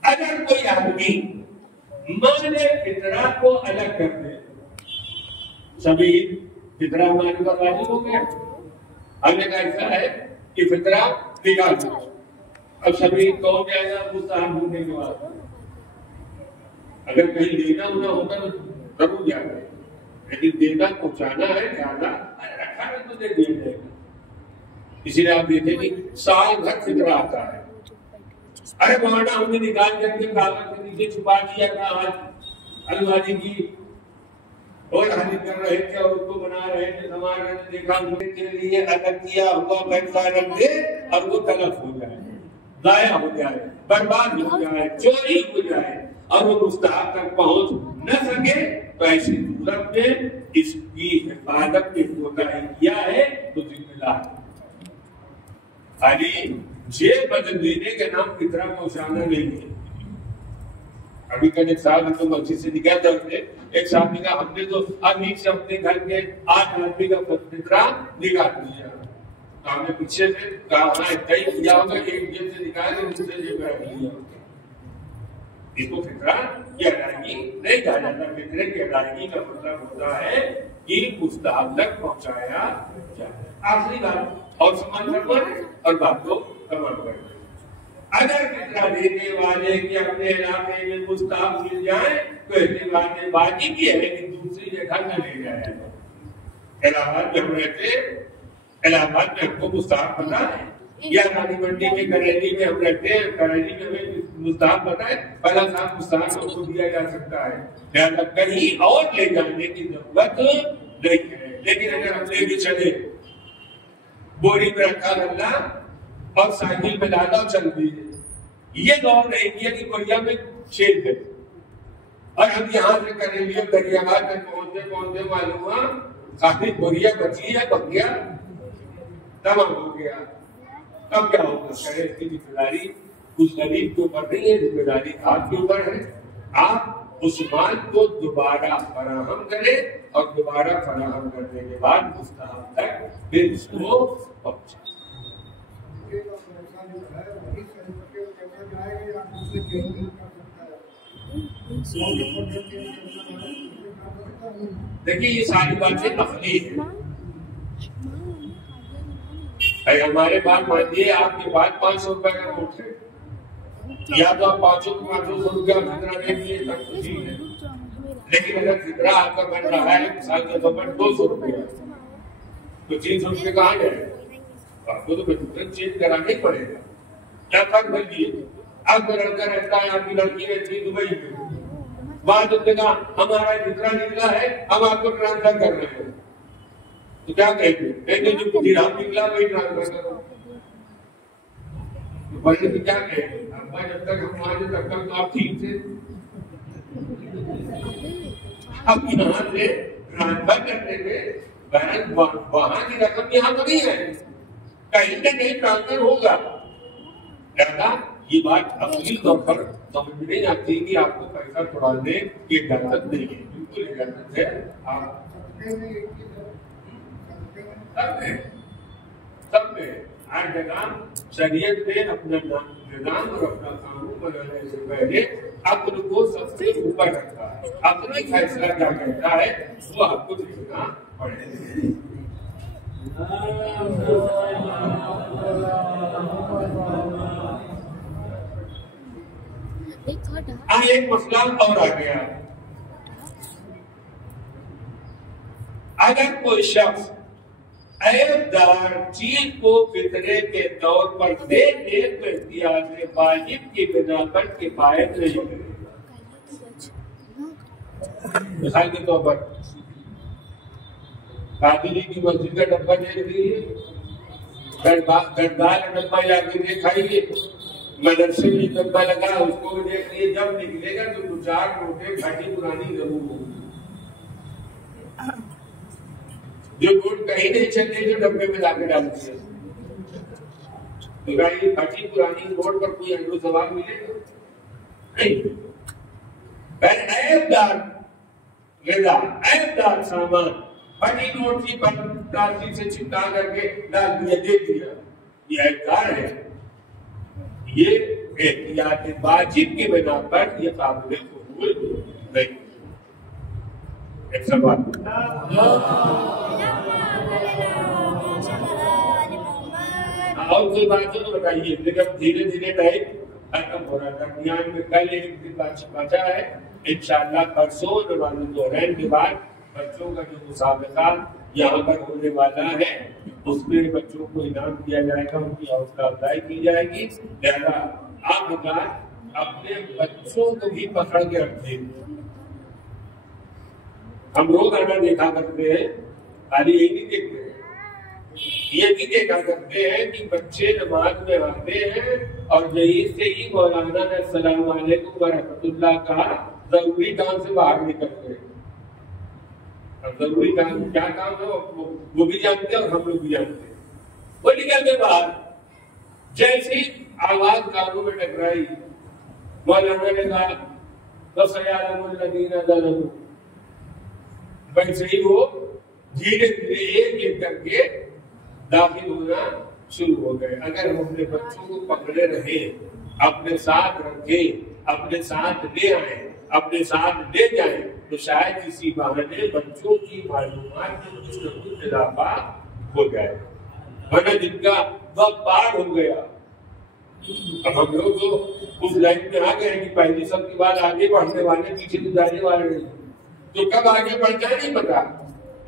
अगर कोई आदमी माने फितरा को अलग कर दे, सभी फितरा माने पर राजी हो गया, हमने कहा ऐसा है कि फितरा निकाल दो, अब सभी कौन जाएगा मुस्ताहब होने के बाद, अगर कहीं लेना होना होता तो जरूर जाए, लेकिन देना पहुंचाना है ज्यादा रखा है तो दे दिया जाएगा। इसीलिए आप देखें कि साल भर फितरा आता है, अरे मौलाना हमने निकाल करके कागज के नीचे छुपा दिया था, आज अलमारी की और हाजिर कर रहे थे और उसको बना रहे थे, संभाल रहे थे, देखा के लिए अलग किया हुआ पैसा रख दे और वो तलफ हो जाए, जाया हो जाए, बर्बाद हो जाए, चोरी हो जाए और वो मुस्तहक तक पहुंच न सके, तो ऐसी सूरत में इसकी हिफाजत की कोताही किया है तो जिम्मेदार खाली जेब बदल देने के नाम फितरा पहुंचाना नहीं है। अभी कल एक साहब तो मस्जिद से निकल जाते, एक साहब ने कहा हमने तो अभी से अपने घर के 8 आदमी का फितरा निकाल दिया, तो हमने पीछे से कहा तय किया होगा, एक जेब से निकाल के दूसरे जेब में रख दिया, इसको फितरा की अदायगी नहीं कहा जाता। फितरे की अदायगी का मतलब होता है कि मुस्तहक तक पहुंचाया जाए। आखिरी बात और समान और बात को कवर कर, अगर फितरा देने वाले के अपने इलाके में मुस्तहक मिल जाए तो ऐसी बातें बाकी की है कि दूसरी जगह न ले जाए। इलाहाबाद में हम रहते, इलाहाबाद में हमको मुस्तहक पता है, या रानी मंडी में करेली में हम रहते हैं, करेली में हमें मुस्तहक पता है, पहला साहब मुस्तहक हमको दिया जा सकता है, लिहाजा कहीं और ले जाने की जरूरत नहीं है। लेकिन अगर हम ले भी चले, बोरी में रखा गल्ला और साइकिल में डाला और चल दिए, ये गौर नहीं किया कि बोरिया में छेद है, और हम यहाँ से करेली दरियाबाद में पहुंचते मालूम हुआ काफी बोरिया बची है, बन गया, तमाम हो गया, तब क्या होगा? इसकी जिम्मेदारी उस गरीब के ऊपर नहीं है, जिम्मेदारी आपके ऊपर है। आप उस माल को दोबारा फराहम करें और दोबारा फराहम करने के बाद मुस्तहक तक फिर इसको पहुंचाएं। देखिए ये सारी बातें अखली है। हमारे पास मान लीजिए आपके पास 500 रुपए का नोट है, या तो आप 500 रुपया फितरा दे दिए तब तो ठीक है, लेकिन अगर फितरा आपका बन रहा है साल के तौर पर 200 रुपया, तो 300 रुपये कहाँ जाएगा? आपको तो फितरा चेंज कराना ही पड़ेगा। क्या फर्क भरिए, अब लड़का रहता है, आपकी लड़की रहती है दुबई में, वहां तुमने कहा हमारा फितरा निकला है, हम आपको ट्रांसफर कर रहे हैं, तो क्या कहेंगे? जो दिरहम निकला वही ट्रांसफर करो, तो बड़े तो क्या कहेंगे? जब तक हम वहां से तब तक तो आप ठीक थे, अब यहाँ से ट्रांसफर करने में वहां की रकम यहाँ तो नहीं है, कहीं ना कहीं ट्रांसफर होगा। दादा ये बात अखिल तौर पर समझ में नहीं आती कि आपको पैसा छुड़ाने की इजाजत नहीं है, बिल्कुल इजाजत है। आप सब में हर जगह शरीयत में अपना निजाम और अपना कानून बनाने से पहले अक्ल को सबसे ऊपर रखा है। अपना फैसला क्या कहता है वो आपको देखना पड़ेगा। एक मसला और आ गया, अगर कोई शख्स ऐबदार चीज को फितरे के तौर पर दे दे तो इख्तियार वाजिब की बिना पर किफायत नहीं करेगा। मिसाल के तौर पर कादी जी की मस्जिद का डब्बा देख लीजिए, गद्दार डब्बा जाके देखाइए, मदरसे में डब्बा लगा उसको भी देख लीजिए। जब निकलेगा तो 2-4 नोटें घाटी पुरानी जरूर होगी। जो नोट कहीं नहीं चलते जो डब्बे में लाके डाल दिया, तो भाई घाटी पुरानी नोट पर कोई अंडो सवाल मिलेगा नहीं। ऐबदार सामान फटी नोट की प्लास्टिक से चिपका करके डाल दिया, दे दिया, ये ऐबदार है। ये एहतियात वाजिब की बिना पर ये काबिल कबूल नहीं। एक सवाल और कोई बात तो बताइए, लेकिन धीरे धीरे टाइम खत्म हो रहा था। ज्ञान में कल एक दिन बचा है, इंशाअल्लाह परसों रमजान दोहरान के बाद बच्चों का जो मुसाबका यहाँ पर होने वाला है उसमें बच्चों को इनाम दिया जाएगा, उनकी हौसला अफजाई की जाएगी। लिहाजा आप अपने बच्चों को भी पकड़ के रखते। हम रोजाना देखा करते हैं, खाली यही नहीं देखते हैं, ये भी देखा करते हैं कि बच्चे नमाज में आते हैं और यही से ही मौलाना ने अस्सलाम वालेकुम व रहमतुल्लाह कहा, जरूरी काम से बाहर निकलते हैं। जरूरी काम क्या काम है वो भी जानते हैं और हम लोग भी जानते हैं। वो निकलते बाहर, जैसी आवाज कानों में टकराई, मौलाना ने कहा वैसे ही वो धीरे धीरे एक एक करके दाखिल होना शुरू हो गए। अगर हम अपने बच्चों को पकड़े रहे, अपने साथ रखे, अपने साथ ले आए, अपने साथ ले जाए, तो शायद इसी बहाने बच्चों की मालूमात में कुछ न कुछ इजाफा हो जाए, वरना जिनका वक्त पार हो गया। अब हम लोग तो उस लाइन में आ गए कि पहली सब के बाद आगे बढ़ने वाले, पीछे तो जाने वाले नहीं, तो कब आगे बढ़ना नहीं पता।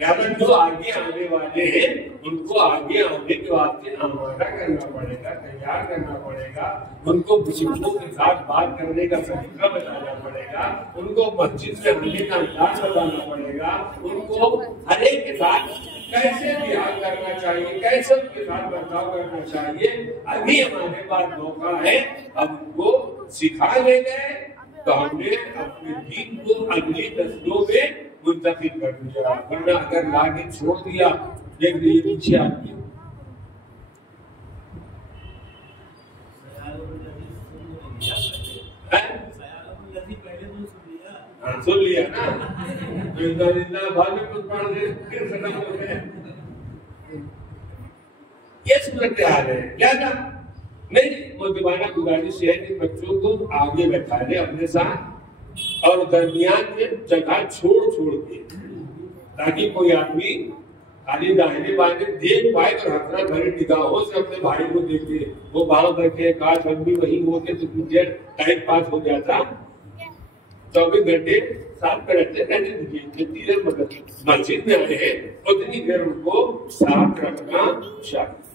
यानी जो आगे आने वाले हैं उनको आगे आने के वास्ते आमादा करना पड़ेगा, तैयार करना पड़ेगा, उनको बुजुर्गों के साथ बात करने का तरीका बताना पड़ेगा, उनको मस्जिद में आने का अंदाज बताना पड़ेगा, उनको हर एक के साथ कैसे बिहार करना चाहिए, कैसे उनके साथ बर्ताव करना चाहिए। अभी हमारे पास मौका है, अब उनको सिखा देंगे तो हमने अपने दीन को अगली नस्लों में मुंतकिल कर दिया। वरना अगर लाके छोड़ दिया, देख लीजिए पीछे आ गया। सुन लिया ना, बाद में कुछ पढ़ दे फिर खत्म हो गए। ये सूरत हाल है क्या ना? नहीं, वो दीवाना गुजारिश है कि बच्चों को आगे बैठा ले अपने साथ और दरमियान में जगह छोड़ के, ताकि कोई आदमी खाली दाहिने बाएं देख पाए और हथरा भरी निगाहों से अपने भाई को देखे। वो बाहर बैठे, काश हम भी वही होते तो कुछ देर टाइम पास हो जाता। 24 घंटे साथ में रहते दीजिए, जितनी देर मस्जिद में आए हैं उतनी देर उनको साथ रखना चाहिए।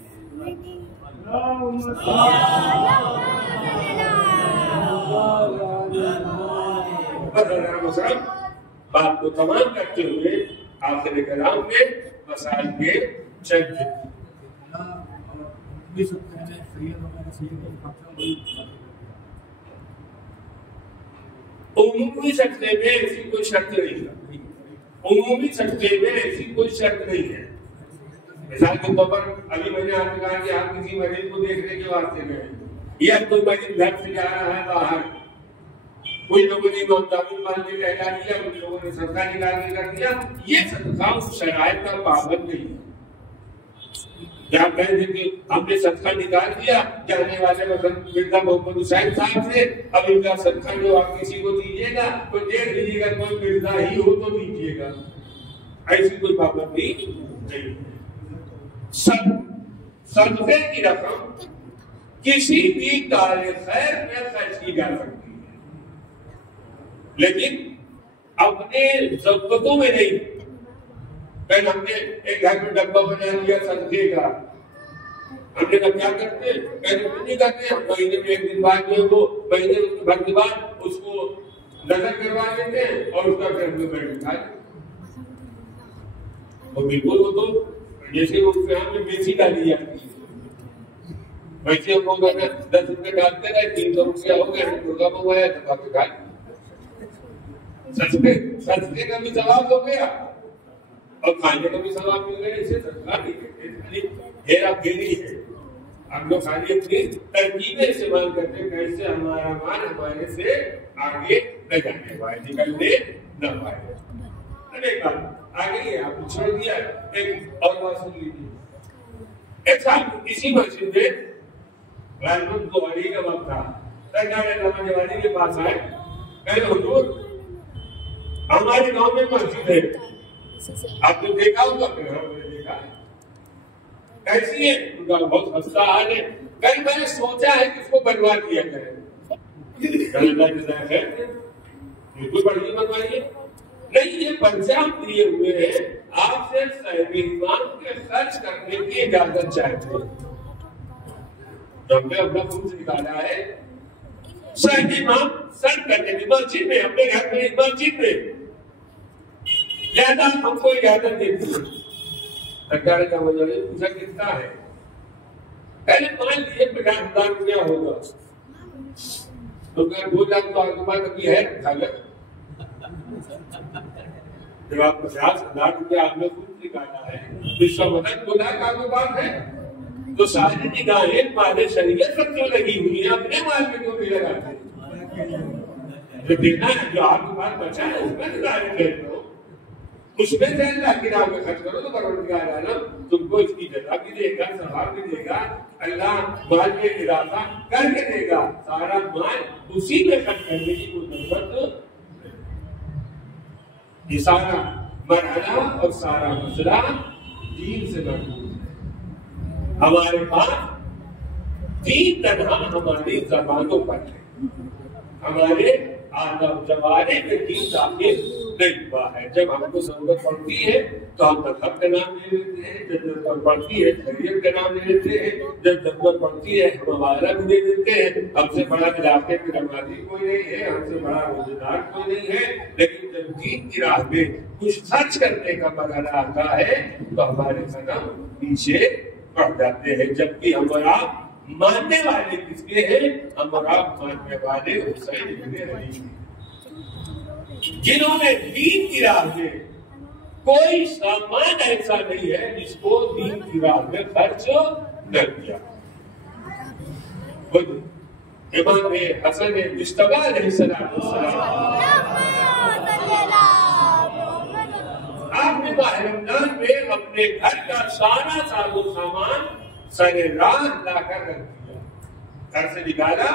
बात को तमाम करते हुए आखिर कलाम में मसाइल के चेक उमूमी सख्ते में ऐसी कोई शर्त नहीं है। उमूमी सख्ते में ऐसी कोई शर्त नहीं है। मिसाल के तौर पर अभी मैंने आपको कहा कि आप किसी मरीज को देखने के वास्ते में, या कोई मरीज घर से जा रहा है बाहर, कुछ लोगों ने मोहताबिल बांध के टहला दिया, कुछ लोगों ने सदका निकाल के कर दिया। ये सदका उस शराइत का पाबंद नहीं है। क्या कहेंगे कि हमने सदका निकाल दिया, जाने वाले मिर्जा मोहम्मद हुसैन साहब से, अब इनका सदका जो आप किसी को दीजिएगा तो देख लीजिएगा कोई मिर्जा ही हो तो दीजिएगा, ऐसी कोई पाबंदी नहीं। सदके की रकम किसी भी कार्य खैर में खर्च की जा सकती है, लेकिन अपने जरूरतों में नहीं। कल हमने एक घर में डब्बा बना लिया सदके का, हमने कहा क्या करते हैं, नहीं करते। हम महीने में एक दिन बाद जो वो महीने भर के बाद उसको नजर करवा देते हैं और उसका घर में बैठ खा वो बिल्कुल वो तो जैसे वो में बेची डाली जाती है वैसे हम लोग 10 रुपए डालते रहे 300 रुपया हो गया दुर्गा मंगवाया दबा के खा सस्ते का भी सवाब हो गया और खाने का भी सवाब मिल गया। इसे सरकार हेरा फेरी है। हम लोग खाली अपनी तरकीबें इस्तेमाल करते हैं कैसे हमारा माल हमारे से आगे न जाने पाए निकलने न पाए। आगे ही आपने छोड़ दिया। एक और बात सुन लीजिए। एक साल इसी मस्जिद में दिवाली का वक्त था। दिवाली के पास आए पहले हुजूर हमारे गांव में मस्जिद है आपने देखा होगा देखा कैसी है उनका बहुत हंसता हाल है। कल मैंने सोचा है कि इसको बनवा दिया करें बिल्कुल बढ़िया बनवाइए। नहीं ये पंचांग दिए हुए हैं आपसे सहमान के खर्च करने की इजाजत चाहते हैं। हमने अपना खुद निकाला है सहमान सर्च करने की मस्जिद में अपने घर में मस्जिद में ज्यादा हमको इजाजत देती है। सरकार का वजह पूछा कितना है पहले मान लिए 50,000 रुपया होगा तो क्या 2 लाख तो आपके पास अभी है जब आप 50,000 रुपया आपने खुद निकाला है तो इसका मतलब 2 लाख आपके पास है तो सारी निगाहें माले शरीयत पर क्यों लगी हुई है अपने माल में क्यों नहीं लगाते जो देना है जो आपके पास बचा है उसमें निगाहें करो उसमें से अल्लाह की राह में खर्च करो तो परवरदिगार आलम तुमको इसकी जज़ा भी देगा सवाब भी देगा। अल्लाह माल में इरादा करके देगा सारा माल उसी में खर्च करने की कोई जरूरत। ये सारा मरहला और सारा मसला दीन से मजबूत है। हमारे पास दीन तन्हा हमारी ज़बानों पर है हमारे आदम जवाने में दीन दाखिल नहीं हुआ है। जब हमको जरूरत पड़ती है तो हम मजहब का नाम ले लेते हैं जब जरूरत पड़ती है शरीयत का नाम ले लेते हैं जब जरूरत पड़ती है हम हमारा भी दे देते हैं। हमसे बड़ा इलाके में नमाजी कोई नहीं है हमसे बड़ा रोजेदार कोई नहीं है लेकिन जब दीन की राह में कुछ खर्च करने का मरहला आता है तो हमारे कदम पीछे बढ़ जाते हैं। जबकि हमारा मानने वाले किसके हैं हम और आप मानने वाले हुसैन इब्न अली जिन्होंने दीन की राह में कोई सामान ऐसा नहीं है जिसको दीन की राह में खर्च न किया। इमाम हसन मुस्तफा अलैहिस्सलाम आपने रमजान में अपने घर का सारा साजो सामान सरे रात लाकर रख दिया। घर से निकाला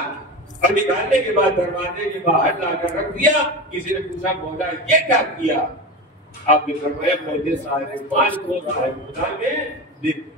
और निकालने के बाद दरवाजे के बाहर लाकर रख दिया। किसी ने पूछा मौला ये क्या किया? आपने फरमाया मैंने सारे माल को खुदा में दे दिया।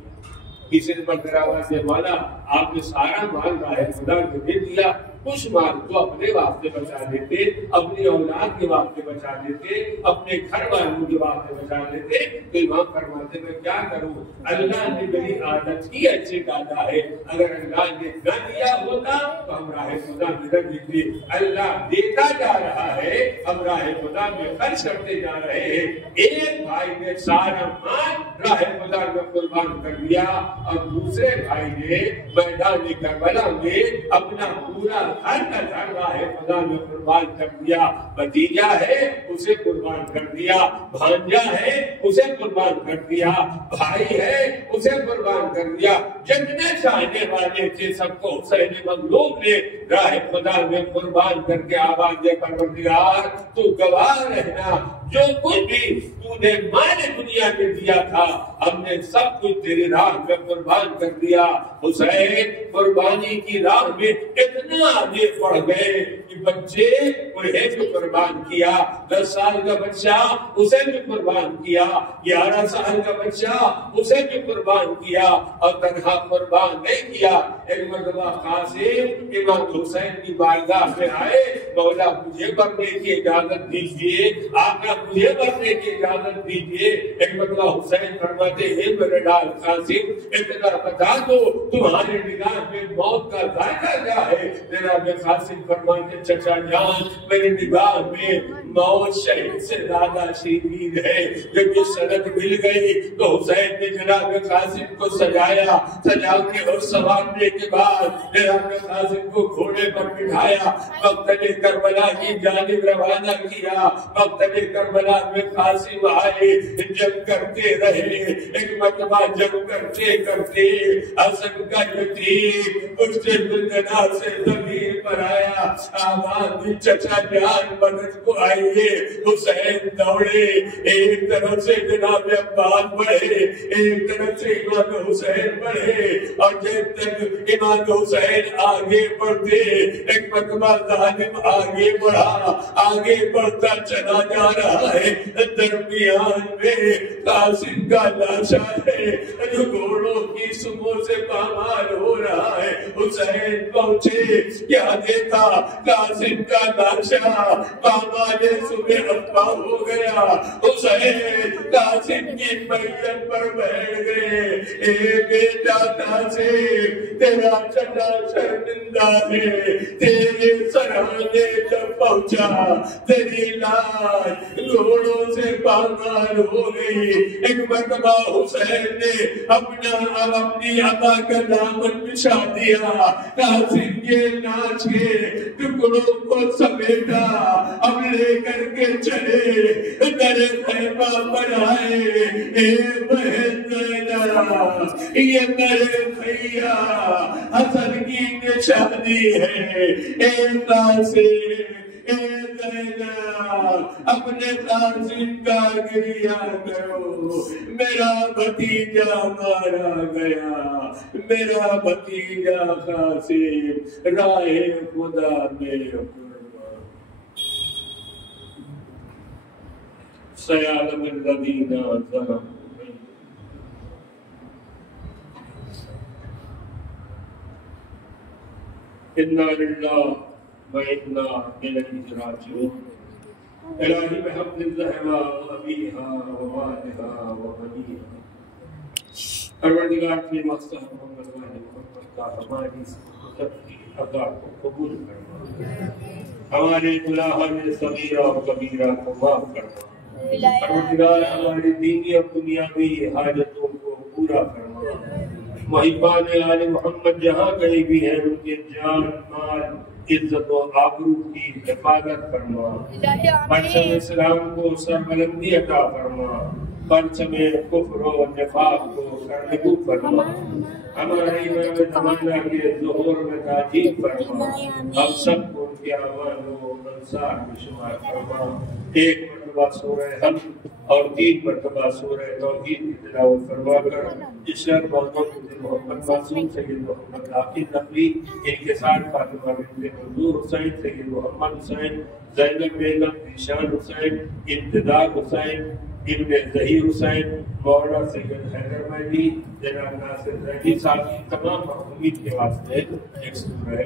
किसी ने बतरावा से मौला आपने सारा माल खुदा में दे दिया कुछ माल को अपने वास्ते बचा लेते अपनी औलाद के वास्ते बचा लेते अपने घर वालों के वास्ते बचा लेते। तो इमाम फरमाते मैं क्या करूं अल्लाह ने मेरी आदत ही अच्छी डाला है। अगर अल्लाह ने न दिया होता तो हम राह खुदा में न देते। अल्लाह देता जा रहा है हम राह खुदा में खर्च करते जा रहे हैं। एक भाई ने सारा माल राह खुदा में कुर्बान कर दिया और दूसरे भाई ने मैदान करबला में अपना पूरा घर का घर राह खुदा में कुर्बान कर दिया। भतीजा है उसे कुर्बान कर दिया भांजा है उसे कुर्बान कर दिया भाई है उसे कुर्बान कर दिया। जितने चाहने वाले थे सबको हुसैन मखलूम ने राह खुदा में कुर्बान करके आवाज दे परवरदिगार तू गवाह रहना जो कुछ भी तूने माने दुनिया में दिया था हमने सब कुछ तेरी राह में कुर्बान कर दिया। हुसैन कुर्बानी की राह में इतना आगे बढ़ गए कि बच्चे उन्हें भी कुर्बान किया। 10 साल का बच्चा उसे भी कुर्बान किया 11 साल का बच्चा उसे भी कुर्बान किया और तन्हा कुर्बान नहीं किया। एक मरतबा कासिम इमाम हुसैन की बारगाह में आए मौला मुझे मरने की इजाजत दीजिए आका मुझे मरने की इजाजत दीजिए। एक मरतबा हुसैन फरमाते हैं मेरे लाल कासिम इतना बता दो तुम्हारे निगाह में मौत का जायका क्या है? मेरा कासिम फरमाते चचा जान, मेरी निगाह में मौत शहीद से ज्यादा शहीद है। जब ये सनद मिल गई तो हुसैन ने जनाब कासिम को सजाया, सजा के और संवारने के बाद जनाब कासिम को घोड़े पर बिठाया, मक्तले करबला की जानिब रवाना किया। मक्तले करबला में कासिम आए, जंग करते रहे। एक मरतबा जंग करते करते हसन का यतीम उससे दुनिया से जमीन पर आया। आवाज चचा जान मदद को आइए। हुसैन दौड़े, एक तरफ से जनाब अब्बास बढ़े, एक तरफ से इमाम हुसैन बढ़े, और जब तक इमाम हुसैन आगे बढ़ते एक मरतबा जालिम आगे बढ़ा, आगे बढ़ता चला जा रहा है। दरमियान में कासिम का लाशा है जो घोड़ों की सुबह से पामाल हो रहा है। हुसैन पहुंचे, क्या देखा? कासिम का लाशा पामाले सुबह अब्बा हो गया। हुसैन कासिम की मैयत पर बैठ गए। ए बेटा कासिम, तेरा चचा शर्मिंदा है, तेरे सराहने जब पहुंचा तेरी लाश घोड़ों से पामाल हो गई। एक मरतबा हुसैन ने अपनी अबा का दामन बिछा दिया, कासिम के नाच के टुकड़ों को समेटा, अब लेकर के चले दरे खैमा पर आए। ए बहन ज़ैनब, ये मेरे भैया हसन की निशानी है। ए कासिम, अपने कासिम का गिरिया करो, मेरा भतीजा मारा गया, मेरा भतीजा कासिम राहे खुदा में सयालम लदीना ज़लम। इन्ना लिल्लाह व इन्ना इलैहि राजिऊन। इलाही बिहम्दिल्लाहि व अबीहा व वालिहा व बनीहा। परवरदिगार की मक़सद मोहम्मद का हमारी सबकी अदा को कबूल फरमा, हमारे गुनाह ने सगीरा और कबीरा को माफ फरमा। परवरदिगार हमारी दीनी और दुनियावी हाजतों को पूरा फरमा। महिबान आले मोहम्मद जहाँ कहीं भी है उनके जान माल इज्जत और आबरू की हिफाजत फरमा। परचम इस्लाम को सरबलंदी अता फरमा, परचम कुफ्र और निफाक को सरनगू फरमा। हमारे इमाम ज़माना के ज़ुहूर में ताजीब फरमा, हम सबको उनके आवाज़ और अंसार में शुमार फरमा। एक मरतबा सूरह हम्द और 3 मरतबा सूरह तौहीद की तिलावत फरमाकर इशरत मौजूद मोहम्मद मासूम सैयद मोहम्मद आकिब नकवी, इनके साथ फातिमा बिन्त मंजूर हुसैन, सैयद मोहम्मद हुसैन, ज़ैनब बेगम, ज़ीशान हुसैन, इम्तिदाद हुसैन, इब्न ज़हीर हुसैन, मौला सैयद हैदर महदी, जनाब नासिर ज़ैनी साहब, तमाम मखलूक़ के वास्ते एक सूरह